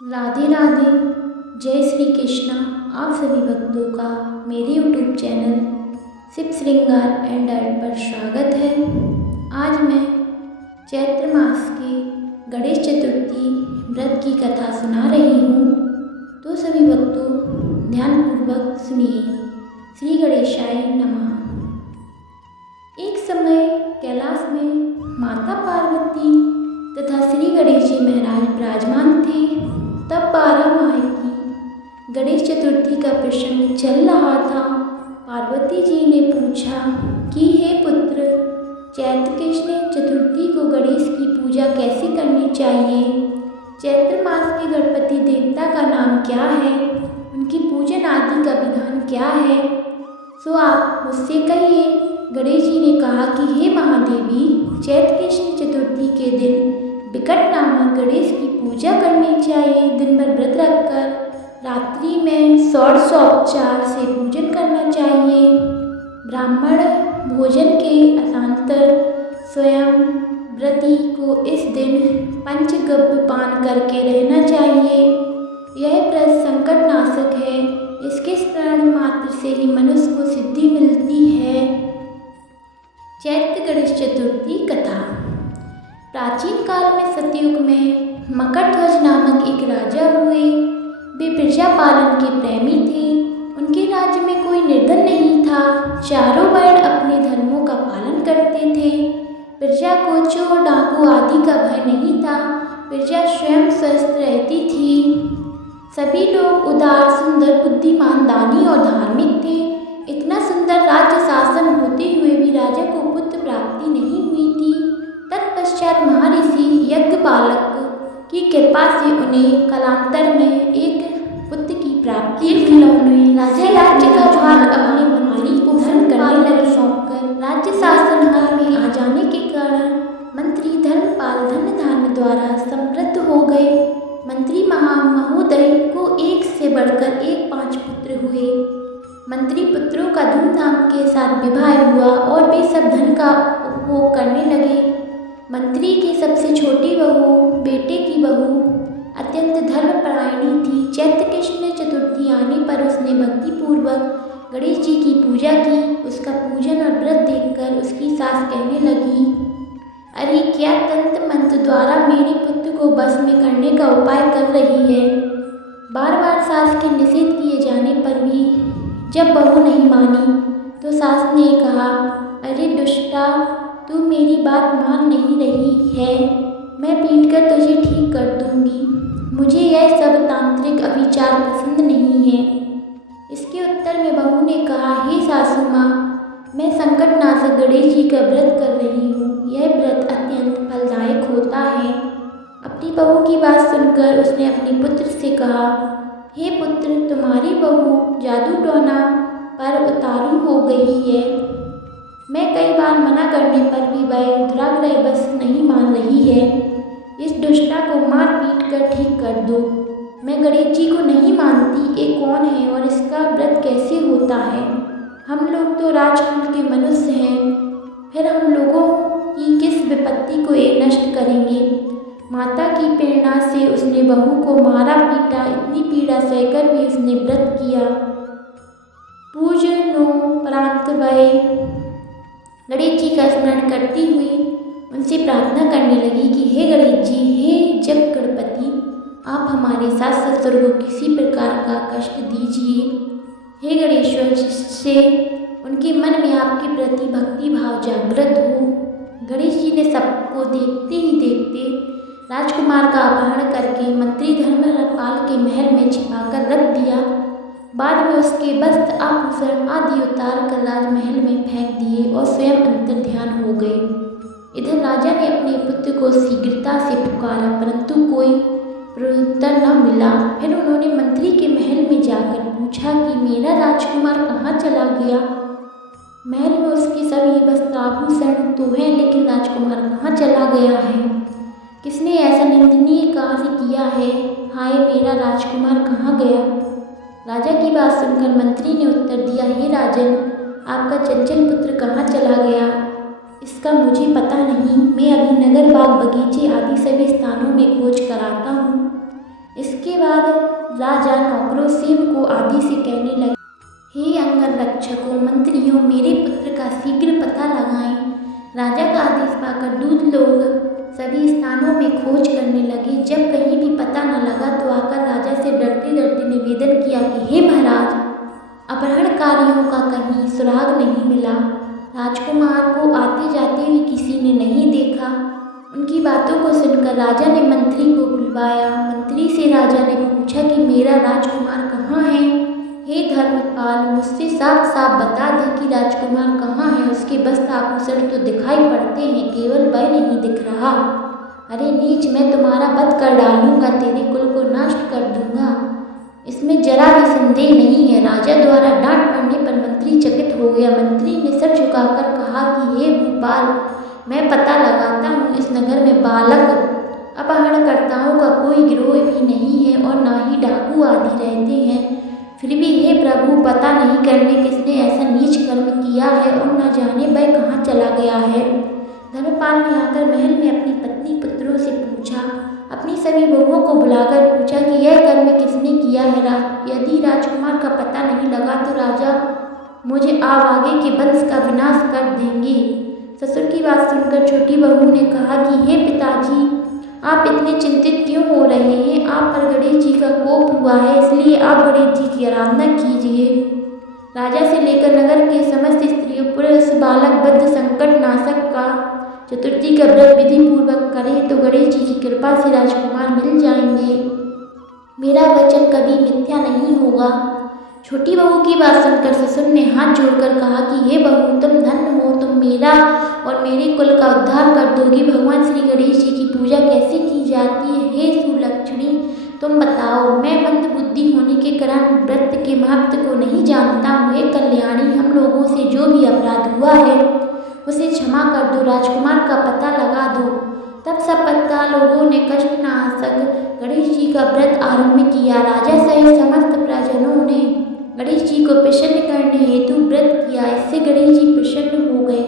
राधे राधे। जय श्री कृष्णा। आप सभी भक्तों का मेरे यूट्यूब चैनल शिव श्रृंगार एंड आर्ट पर स्वागत है। आज मैं चैत्र मास की गणेश चतुर्थी व्रत की कथा सुना रही हूँ, तो सभी भक्तों ध्यानपूर्वक सुनिए। श्री गणेशाय नमः। एक समय कैलाश में माता पार्वती तथा श्री गणेश जी महाराज विराजमान थे। तब 12 माह की गणेश चतुर्थी का प्रसंग चल रहा था। पार्वती जी ने पूछा कि हे पुत्र, चैत्र कृष्ण चतुर्थी को गणेश की पूजा कैसे करनी चाहिए? चैत्र मास के गणपति देवता का नाम क्या है? उनकी पूजन आदि का विधान क्या है? सो आप मुझसे कहिए। गणेश जी ने कहा कि हे महादेवी, चैत्र कृष्ण चतुर्थी के दिन विकट नामक गणेश की पूजा करनी चाहिए। दिन भर व्रत रखकर रात्रि में षोडशोपचार से पूजन करना चाहिए। ब्राह्मण भोजन के अनंतर स्वयं व्रती को इस दिन पंचगव्य पान करके रहना चाहिए। यह व्रत संकट नाशक है। इसके स्मरण मात्र से ही मनुष्य को सिद्धि मिलती है। चैत्र गणेश चतुर्थी कथा। प्राचीन काल में सतयुग में मकरध्वज नामक एक राजा हुए। वे प्रजा पालन के प्रेमी थे। उनके राज्य में कोई निर्धन नहीं था। चारों वर्ण अपने धर्मों का पालन करते थे। प्रजा को चोर डाकू आदि का भय नहीं था। प्रजा स्वयं स्वस्थ रहती थी। सभी लोग उदार, सुंदर, बुद्धिमान, दानी और धार्मिक थे। इतना सुंदर राज्य शासन होते हुए भी राजा को पुत्र प्राप्ति नहीं हुई थी। तत्पश्चात महर्षि यज्ञपालक की कृपा से उन्हें कालांतर में एक पुत्र की प्राप्ति हुई। राजा राज्य का भार अपने मंत्री पोषण करने लगे। सौंपकर राज्य शासन हाथ में आ जाने के कारण मंत्री धर्मपाल धन धान्य द्वारा समृद्ध हो गए। मंत्री महोदय को एक से बढ़कर एक 5 पुत्र हुए। मंत्री पुत्रों का धूमधाम के साथ विवाह हुआ और वे सब धन का उपभोग करने लगे। मंत्री की सबसे छोटी बहू, बेटे की बहू, अत्यंत धर्मपरायणी थी। चैत्र कृष्ण चतुर्थी आने पर उसने भक्तिपूर्वक गणेश जी की पूजा की। उसका पूजन और व्रत देखकर उसकी सास कहने लगी, अरे क्या तंत्र मंत्र द्वारा मेरे पुत्र को बस में करने का उपाय कर रही है। बार बार सास के निषेध किए जाने पर भी जब बहू नहीं मानी तो सास ने कहा, अरे दुष्टा, तू मेरी बात मान नहीं रही है। मैं पीटकर तुझे ठीक कर दूंगी। मुझे यह सब तांत्रिक अविचार पसंद नहीं है। इसके उत्तर में बहू ने कहा, हे सासू माँ, मैं संकटनाशक गणेश जी का व्रत कर रही हूँ। यह व्रत अत्यंत फलदायक होता है। अपनी बहू की बात सुनकर उसने अपने पुत्र से कहा, हे पुत्र, तुम्हारी बहू जादू टोना पर उतारू हो गई है। मैं कई बार मना करने पर भी वह दुराग्रह बस नहीं मान रही है। इस दुष्टा को मार पीट कर ठीक कर दो। मैं गणेश जी को नहीं मानती। ये कौन है और इसका व्रत कैसे होता है? हम लोग तो राजकुल के मनुष्य हैं, फिर हम लोगों की किस विपत्ति को ये नष्ट करेंगे? माता की प्रेरणा से उसने बहू को मारा पीटा। इतनी पीड़ा सहकर भी उसने व्रत किया। पूजनोपरांत वह गणेश जी का स्मरण करती हुई उनसे प्रार्थना करने लगी कि हे गणेश जी, हे जग गणपति, आप हमारे सास ससुर को किसी प्रकार का कष्ट दीजिए। हे गणेश्वर, से उनके मन में आपके प्रति भक्ति भाव जागृत हो। गणेश जी ने सबको देखते ही देखते राजकुमार का अपहरण करके मंत्री धर्मपाल के महल में छिपाकर रख दिया। बाद में उसके वस्त्र आभूषण आदि उतार कर राजमहल में फेंक दिए और स्वयं अंतर्ध्यान हो गए। इधर राजा ने अपने पुत्र को शीघ्रता से पुकारा, परंतु कोई प्रत्युत्तर न मिला। फिर उन्होंने मंत्री के महल में जाकर पूछा कि मेरा राजकुमार कहाँ चला गया? महल में उसके सभी वस्त्र आभूषण तो हैं, लेकिन राजकुमार कहाँ चला गया है? किसने ऐसा निंदनीय कार्य किया है? हाय, मेरा राजकुमार कहाँ गया? राजा की बात सुनकर मंत्री ने उत्तर दिया, हे राजन, आपका चंचल पुत्र कहाँ चला गया इसका मुझे पता नहीं। मैं अभी नगर, बाग, बगीचे आदि सभी स्थानों में खोज कराता हूँ। इसके बाद राजा नौकरों सेवकों आदि से कहने लगे, हे अंगरक्षकों, मंत्रियों, मेरे पुत्र का शीघ्र पता लगाएं। राजा का आदेश पाकर दूत लोग सभी स्थानों में खोज करने लगे। जब कहीं भी पता न लगा तो आकर राजा से डरते डरते निवेदन किया कि हे महाराज, अपहरणकारियों का कहीं सुराग नहीं मिला। राजकुमार को आते जाते हुए किसी ने नहीं देखा। उनकी बातों को सुनकर राजा ने मंत्री को बुलवाया। मंत्री से राजा ने पूछा कि मेरा राजकुमार कहाँ है? हे धर्मपाल, मुझसे साफ साफ बता दे कि राजकुमार कहाँ है। उसके वस्त्र आभूषण तो दिखाई पड़ते हैं, केवल वह नहीं दिख रहा। अरे नीच, मैं तुम्हारा वध कर डालूंगा, तेरे कुल को नष्ट कर दूंगा, इसमें जरा भी संदेह नहीं है। राजा द्वारा डांट पड़ने पर मंत्री चकित हो गया। मंत्री ने सर झुकाकर कहा कि हे भूपाल, मैं पता लगाता हूँ, इस नगर में बालक अपहरणकर्ताओं का कोई गिरोह भी नहीं है और ना ही डाकू आदि रहते हैं। फिर भी हे प्रभु, पता नहीं करने किसने ऐसा नीच कर्म किया है और न जाने वह कहाँ चला गया है। धर्मपाल ने आकर महल में अपनी पत्नी पुत्रों से पूछा, अपनी सभी बहुओं को बुलाकर पूछा कि यह कर्म किसने किया है। यदि राजकुमार का पता नहीं लगा तो राजा मुझे आगे के वंश का विनाश कर देंगे। ससुर की बात सुनकर छोटी बहू ने कहा कि हे पिताजी, आप इतने चिंतित क्यों हो रहे हैं? आप पर गणेश जी का कोप हुआ है, इसलिए आप गणेश जी की आराधना कीजिए। राजा से लेकर नगर के समस्त स्त्रियों पुरुष बालक बद्ध संकट नाशक का चतुर्थी का व्रत विधि पूर्वक करें तो गणेश जी की कृपा से राजकुमार मिल जाएंगे। मेरा वचन कभी मिथ्या नहीं होगा। छोटी बहू की बात सुनकर ससुर ने हाथ जोड़कर कहा कि हे बहू, तुम धन्य हो, तुम मेरा और मेरे कुल का उद्धार कर दोगी। भगवान श्री गणेश जी की पूजा कैसे की जाती है? हे सुलक्षणी, तुम बताओ। मैं मंद बुद्धि होने के कारण व्रत के महत्व को नहीं जानता हूँ। हे कल्याणी, हम लोगों से जो भी अपराध हुआ है उसे क्षमा कर दो, राजकुमार का पता लगा दो। तब सब पत्ता लोगों ने कष्टनाशक गणेश जी का व्रत आरंभ किया। राजा सहित समस्त प्रजनों ने गणेश जी को प्रसन्न करने हेतु व्रत किया। इससे गणेश जी प्रसन्न हो गए।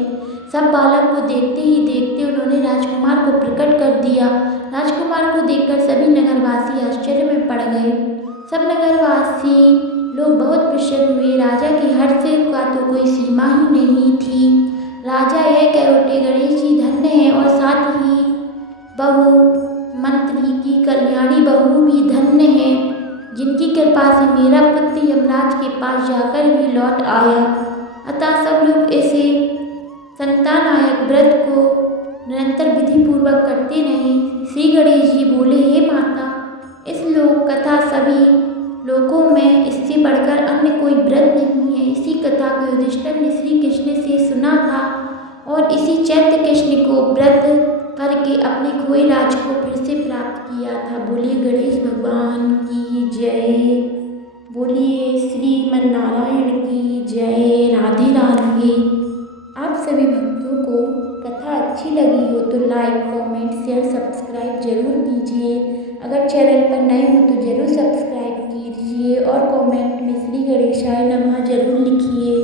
सब बालक को देखते ही देखते उन्होंने राजकुमार को प्रकट कर दिया। राजकुमार को देखकर सभी नगरवासी आश्चर्य में पड़ गए। सब नगरवासी लोग बहुत प्रसन्न हुए। राजा के हर्ष का तो कोई सीमा ही नहीं थी। राजा यह कह उठे, गणेश जी धन्य है और साथ ही बहू मंत्री की कल्याणी बहू भी धन्य है, जिनकी कृपा से मेरा पुत्र यमराज के पास जाकर भी लौट आया। अतः सब लोग ऐसे संतानायक व्रत को निरंतर विधि पूर्वक करते रहे। श्री गणेश जी बोले, हे माता, इस लोक कथा सभी लोकों में इससे बढ़कर अन्य कोई व्रत नहीं है। इसी कथा को युधिष्ठिर ने श्री कृष्ण से सुना था और इसी चैत्र कृष्ण को व्रत करके अपने खोए राज को फिर से प्राप्त किया था। बोलिए गणेश भगवान की जय, बोलिए श्रीमन्नारायण की जय। राधे राधे। आप सभी भक्तों को कथा अच्छी लगी हो तो लाइक, कमेंट, शेयर, सब्सक्राइब जरूर कीजिए। अगर चैनल पर नए हो तो जरूर सब्सक्राइब कीजिए और कमेंट में श्री गणेशाय नमः जरूर लिखिए।